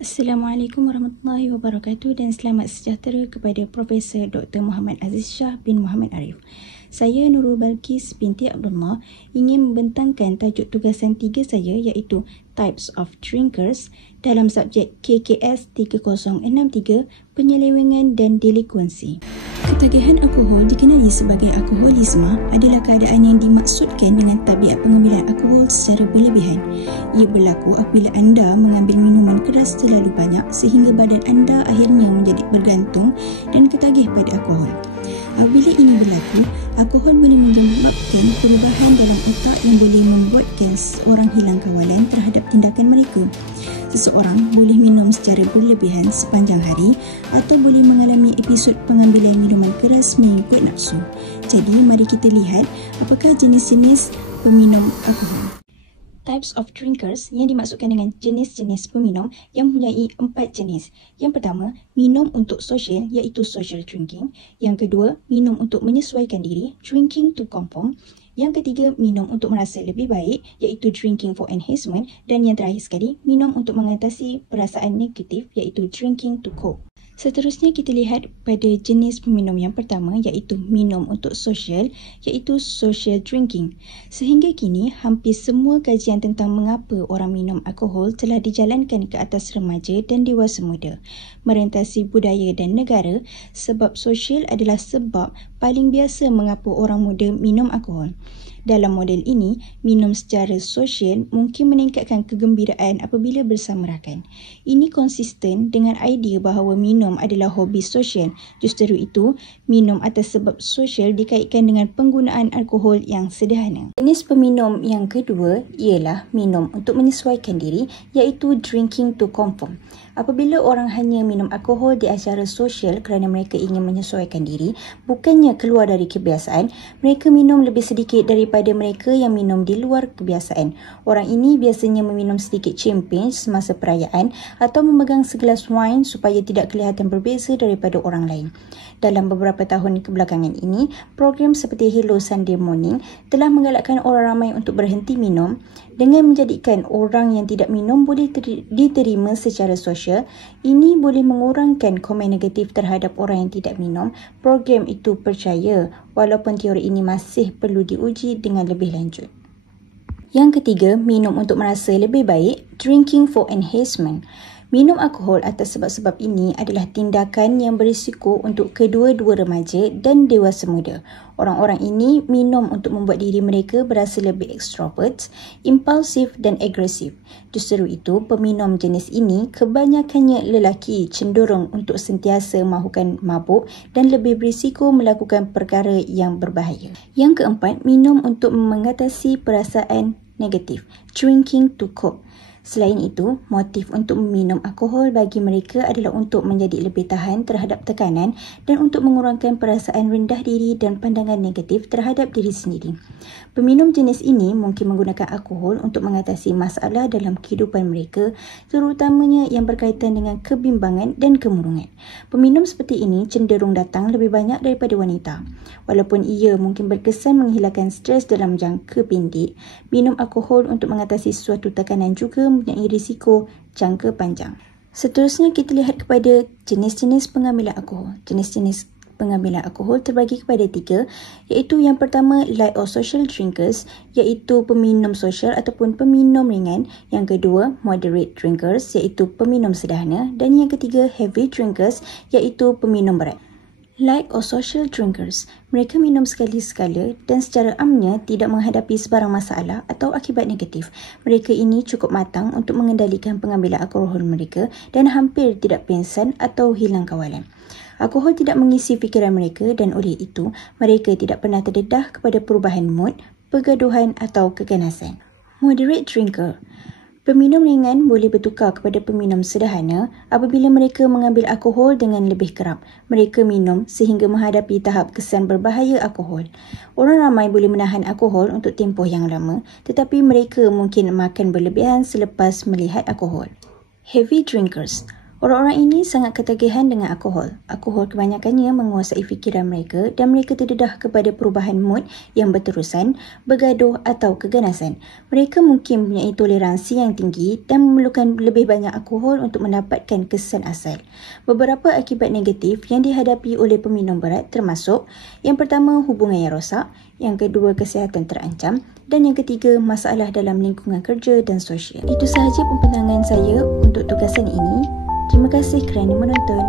Assalamualaikum warahmatullahi wabarakatuh dan selamat sejahtera kepada Profesor Dr. Muhammad Aziz Shah bin Muhammad Arif. Saya Nurul Balkis binti Abdullah ingin membentangkan tajuk tugasan 3 saya iaitu Types of Drinkers dalam subjek KKS 3063 Penyelewengan dan Delikuensi. Ketagihan alkohol dikenali sebagai alkoholisme adalah keadaan yang dimaksudkan dengan tabiat pengambilan alkohol secara berlebihan. Ia berlaku apabila anda mengambil minuman keras terlalu banyak sehingga badan anda akhirnya menjadi bergantung dan ketagih pada alkohol. Apabila ini berlaku, alkohol boleh menyebabkan perubahan dalam otak yang boleh membuatkan seorang hilang kawalan terhadap tindakan mereka. Seseorang boleh minum secara berlebihan sepanjang hari atau boleh mengalami episod pengambilan minuman keras mengikut nafsu. Jadi, mari kita lihat apakah jenis-jenis peminum alkohol. Types of drinkers yang dimaksudkan dengan jenis-jenis peminum yang mempunyai 4 jenis. Yang pertama, minum untuk sosial iaitu social drinking. Yang kedua, minum untuk menyesuaikan diri, drinking to conform. Yang ketiga, minum untuk merasa lebih baik iaitu drinking for enhancement. Dan yang terakhir sekali, minum untuk mengatasi perasaan negatif iaitu drinking to cope. Seterusnya kita lihat pada jenis peminum yang pertama iaitu minum untuk sosial iaitu social drinking. Sehingga kini hampir semua kajian tentang mengapa orang minum alkohol telah dijalankan ke atas remaja dan dewasa muda, merentasi budaya dan negara sebab sosial adalah sebab paling biasa mengapa orang muda minum alkohol. Dalam model ini, minum secara sosial mungkin meningkatkan kegembiraan apabila bersama rakan. Ini konsisten dengan idea bahawa minum adalah hobi sosial. Justru itu, minum atas sebab sosial dikaitkan dengan penggunaan alkohol yang sederhana. Jenis peminum yang kedua ialah minum untuk menyesuaikan diri iaitu drinking to conform. Apabila orang hanya minum alkohol di acara sosial kerana mereka ingin menyesuaikan diri, bukannya keluar dari kebiasaan, mereka minum lebih sedikit daripada mereka yang minum di luar kebiasaan. Orang ini biasanya meminum sedikit champagne semasa perayaan atau memegang segelas wine supaya tidak kelihatan berbeza daripada orang lain. Dalam beberapa tahun kebelakangan ini, program seperti Hello Sunday Morning telah menggalakkan orang ramai untuk berhenti minum dengan menjadikan orang yang tidak minum boleh diterima secara sosial. Ini boleh mengurangkan komen negatif terhadap orang yang tidak minum. Program itu percaya walaupun teori ini masih perlu diuji dengan lebih lanjut. Yang ketiga, minum untuk merasa lebih baik, drinking for enhancement. Minum alkohol atas sebab-sebab ini adalah tindakan yang berisiko untuk kedua-dua remaja dan dewasa muda. Orang-orang ini minum untuk membuat diri mereka berasa lebih extrovert, impulsif dan agresif. Justru itu, peminum jenis ini kebanyakannya lelaki cenderung untuk sentiasa mahukan mabuk dan lebih berisiko melakukan perkara yang berbahaya. Yang keempat, minum untuk mengatasi perasaan negatif, drinking to cope. Selain itu, motif untuk meminum alkohol bagi mereka adalah untuk menjadi lebih tahan terhadap tekanan dan untuk mengurangkan perasaan rendah diri dan pandangan negatif terhadap diri sendiri. Peminum jenis ini mungkin menggunakan alkohol untuk mengatasi masalah dalam kehidupan mereka, terutamanya yang berkaitan dengan kebimbangan dan kemurungan. Peminum seperti ini cenderung datang lebih banyak daripada wanita. Walaupun ia mungkin berkesan menghilangkan stres dalam jangka pendek, minum alkohol untuk mengatasi suatu tekanan juga mempunyai risiko jangka panjang. Seterusnya kita lihat kepada jenis-jenis pengambilan alkohol. Jenis-jenis pengambilan alkohol terbagi kepada 3, iaitu yang pertama light or social drinkers, iaitu peminum sosial ataupun peminum ringan. Yang kedua moderate drinkers, iaitu peminum sederhana. Dan yang ketiga heavy drinkers, iaitu peminum berat. Light or social drinkers, mereka minum sekali-sekala dan secara amnya tidak menghadapi sebarang masalah atau akibat negatif. Mereka ini cukup matang untuk mengendalikan pengambilan alkohol mereka dan hampir tidak pingsan atau hilang kawalan. Alkohol tidak mengisi fikiran mereka dan oleh itu, mereka tidak pernah terdedah kepada perubahan mood, pergaduhan atau keganasan. Moderate drinker, peminum ringan boleh bertukar kepada peminum sederhana apabila mereka mengambil alkohol dengan lebih kerap. Mereka minum sehingga menghadapi tahap kesan berbahaya alkohol. Orang ramai boleh menahan alkohol untuk tempoh yang lama, tetapi mereka mungkin makan berlebihan selepas melihat alkohol. Heavy drinkers, Orang-orang ini sangat ketagihan dengan alkohol. Alkohol kebanyakannya menguasai fikiran mereka dan mereka terdedah kepada perubahan mood yang berterusan, bergaduh atau keganasan. Mereka mungkin mempunyai toleransi yang tinggi dan memerlukan lebih banyak alkohol untuk mendapatkan kesan asal. Beberapa akibat negatif yang dihadapi oleh peminum berat termasuk yang pertama, hubungan yang rosak, yang kedua, kesihatan terancam dan yang ketiga, masalah dalam lingkungan kerja dan sosial. Itu sahaja pembentangan saya untuk tugasan ini. Terima kasih kerana menonton.